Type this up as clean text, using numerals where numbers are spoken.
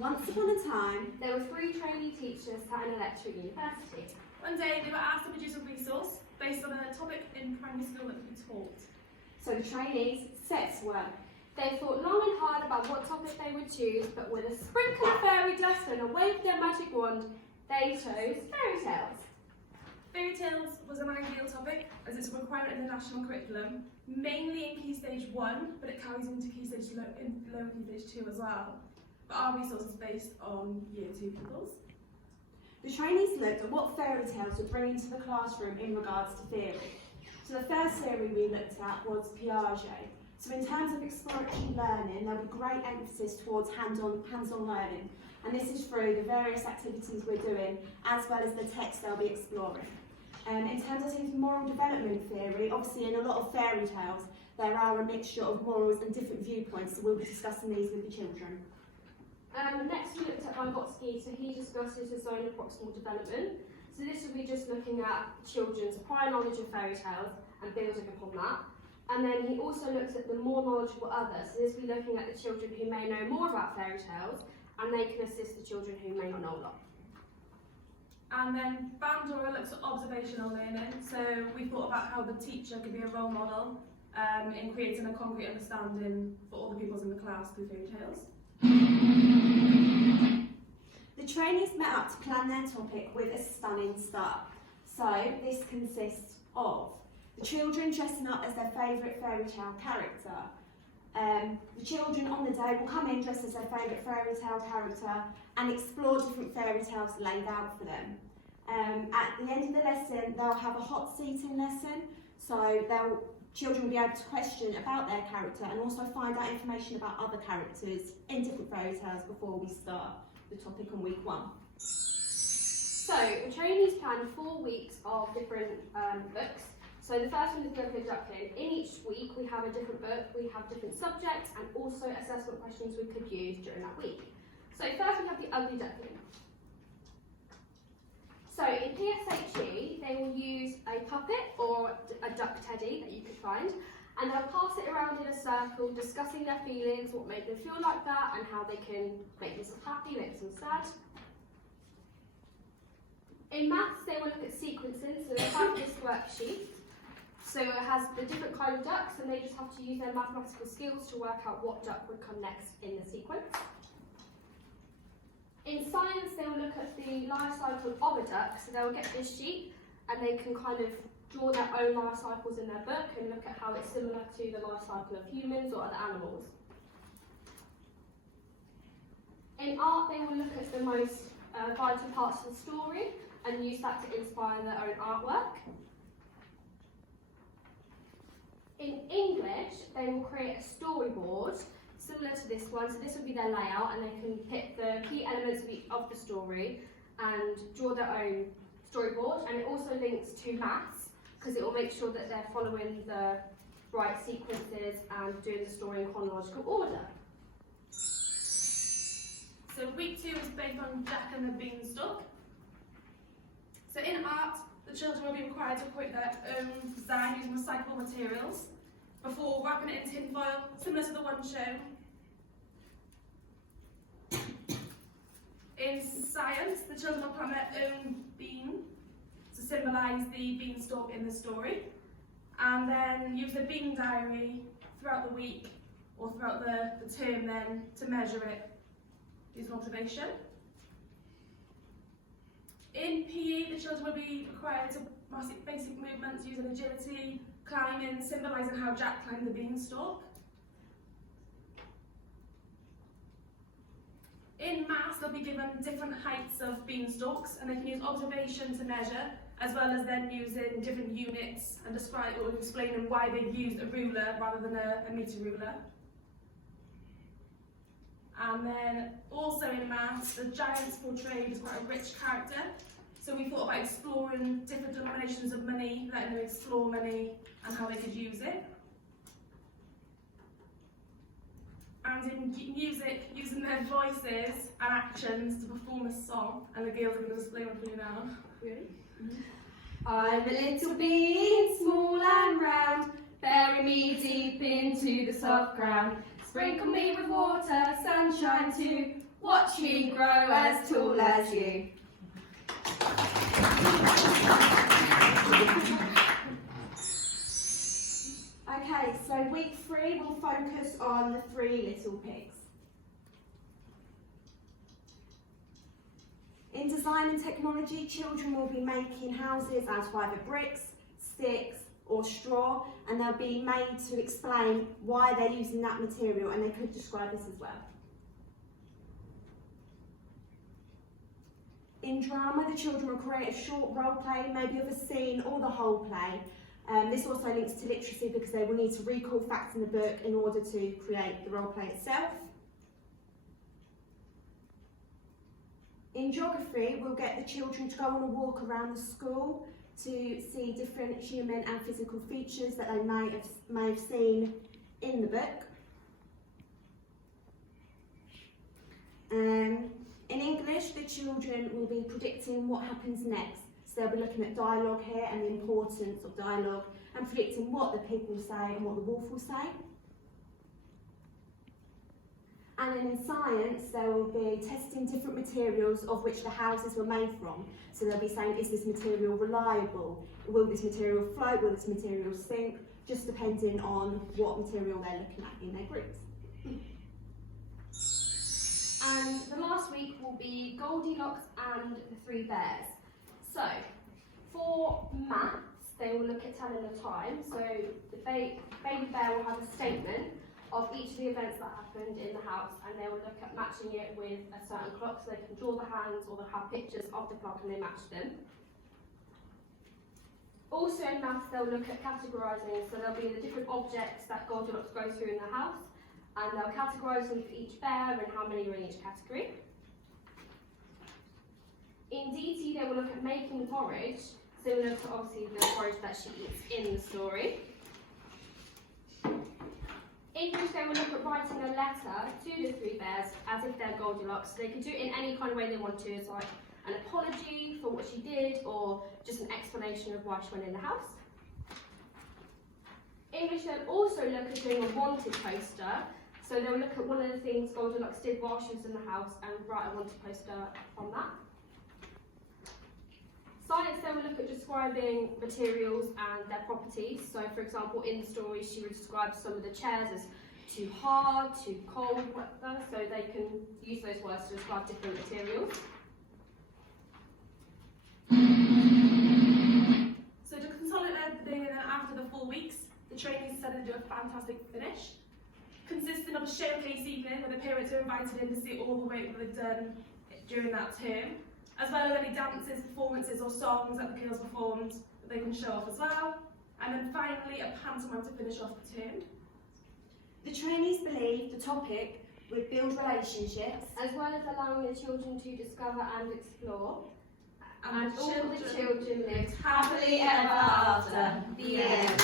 Once upon a time, there were 3 trainee teachers at an electric university. One day they were asked to produce a resource based on a topic in primary school that could be taught. So the trainees set to work. They thought long and hard about what topic they would choose, but with a sprinkle of fairy dust and a wave of their magic wand, they chose fairy tales. Fairytales was an ideal topic as it's a requirement in the national curriculum, mainly in Key Stage 1, but it carries into Key Stage lower Key Stage 2 as well. But our resource is based on Year 2 pupils. The trainees looked at what fairy tales would bring into the classroom in regards to theory. So the first theory we looked at was Piaget. So in terms of exploratory learning, there will be great emphasis towards hands-on learning. And this is through the various activities we're doing, as well as the text they'll be exploring. In terms of his moral development theory, obviously in a lot of fairy tales, there are a mixture of morals and different viewpoints, so we'll be discussing these with the children. Next we looked at Vygotsky, so he discusses his own proximal development. So this will be just looking at children's prior knowledge of fairy tales and building upon that. And then he also looks at the more knowledgeable others, so this will be looking at the children who may know more about fairy tales, and they can assist the children who may not know a lot. And then Bandora looks at observational learning, so we thought about how the teacher could be a role model in creating a concrete understanding for all the pupils in the class through fairy tales. The trainees met up to plan their topic with a stunning start. So this consists of the children dressing up as their favourite fairy tale character. The children on the day will come in dressed as their favourite fairy tale character and explore different fairy tales laid out for them. At the end of the lesson, they'll have a hot seating lesson, so children will be able to question about their character and also find out information about other characters in different fairy tales before we start the topic on week 1. So the trainees planned 4 weeks of different books. So the first one is Book of the Duckling. In each week we have a different book, we have different subjects and also assessment questions we could use during that week. So first we have the Ugly Duckling. So in PSHE they will use a puppet or a duck teddy that you could find, and they'll pass it around in a circle discussing their feelings, what made them feel like that and how they can make themselves happy, make themselves sad. In maths they will look at sequencing, so they have this worksheet. So it has the different kind of ducks and they just have to use their mathematical skills to work out what duck would come next in the sequence. In science, they will look at the life cycle of a duck, so they'll get this sheet and they can kind of draw their own life cycles in their book and look at how it's similar to the life cycle of humans or other animals. In art, they will look at the most vital parts of the story and use that to inspire their own artwork. In English, they will create a storyboard similar to this one, so this will be their layout and they can hit the key elements of the story and draw their own storyboard, and it also links to maths because it will make sure that they're following the right sequences and doing the story in chronological order. So week 2 is based on Jack and the Beanstalk. So in art, the children will be required to create their own design using recyclable materials before wrapping it in tin foil, similar to the one shown. In science, the children will plan their own bean to symbolise the beanstalk in the story, and then use the bean diary throughout the week or throughout the term then to measure it using observation. In PE, the children will be required to master basic movements using agility, climbing, symbolising how Jack climbed the beanstalk. In maths, they'll be given different heights of beanstalks and they can use observation to measure, as well as then using different units and describe or explaining why they used a ruler rather than a metre ruler. And then also in maths, the giant's portrayed as quite a rich character. So we thought about exploring different denominations of money, letting them explore money and how they could use it. And in music, using their voices and actions to perform a song. And the girls are going to display one for you now. Really? I'm a little bean, small and round, bury me deep into the soft ground. Sprinkle me with water, sunshine too, Watch me grow as tall as you. Okay, so week 3 will focus on the 3 little pigs. In design and technology, children will be making houses out of either bricks, sticks or straw, and they'll be made to explain why they're using that material, and they could describe this as well. In drama, the children will create a short role play, maybe of a scene or the whole play. This also links to literacy because they will need to recall facts in the book in order to create the role play itself. In geography, we'll get the children to go on a walk around the school to see different human and physical features that they may have seen in the book. In English, the children will be predicting what happens next. So they'll be looking at dialogue here and the importance of dialogue and predicting what the pig will say and what the wolf will say. And then in science, they will be testing different materials of which the houses were made from. So they'll be saying, is this material reliable? Will this material float? Will this material sink? Just depending on what material they're looking at in their groups. And the last week will be Goldilocks and the 3 bears. So, for maths, they will look at telling the time. So the baby bear will have a statement of each of the events that happened in the house, and they will look at matching it with a certain clock, so they can draw the hands or they'll have pictures of the clock and they match them. Also in maths, they'll look at categorising, so there'll be the different objects that Goldilocks goes through in the house, and they'll categorise them for each bear and how many are in each category. In DT, they will look at making porridge, so we'll look at obviously the porridge that she eats in the story. English, they will look at writing a letter to the 3 bears as if they're Goldilocks. So they can do it in any kind of way they want to, so like an apology for what she did or just an explanation of why she went in the house. English, they'll also look at doing a wanted poster. So they'll look at one of the things Goldilocks did while she was in the house and write a wanted poster on that. Science, they will look at describing materials and their properties. So, for example, in the story, she would describe some of the chairs as too hard, too cold, whatever, so they can use those words to describe different materials. So to consolidate everything, and then after the 4 weeks, the trainees said they'd do a fantastic finish, consisting of a showcase evening where the parents are invited in to see all the work that they've done during that term, as well as any dances, performances or songs that the girls performed that they can show off as well. And then finally a pantomime to finish off the term. The trainees believe the topic would build relationships As well as allowing the children to discover and explore. And all the children lived happily ever after. The end.